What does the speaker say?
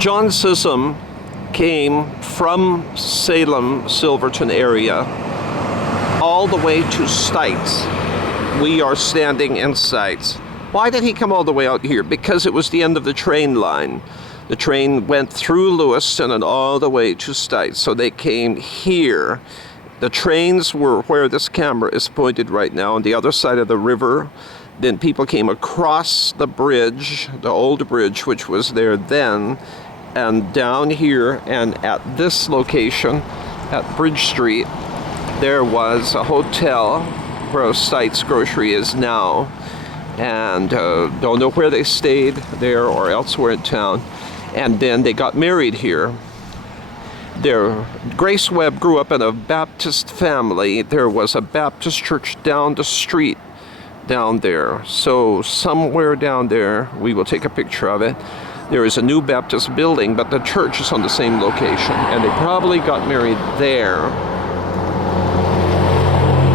John Sissom came from Salem, Silverton area, all the way to Stites. We are standing in Stites. Why did he come all the way out here? Because it was the end of the train line. The train went through Lewiston and all the way to Stites. So they came here. The trains were where this camera is pointed right now, on the other side of the river. Then people came across the bridge, the old bridge, which was there then, and down here, and at this location, at Bridge Street, there was a hotel where Stites Grocery is now. And don't know where they stayed, there or elsewhere in town. And then they got married here. Grace Webb grew up in a Baptist family. There was a Baptist church down the street down there. So somewhere down there, we will take a picture of it, there is a new Baptist building, but the church is on the same location. And they probably got married there.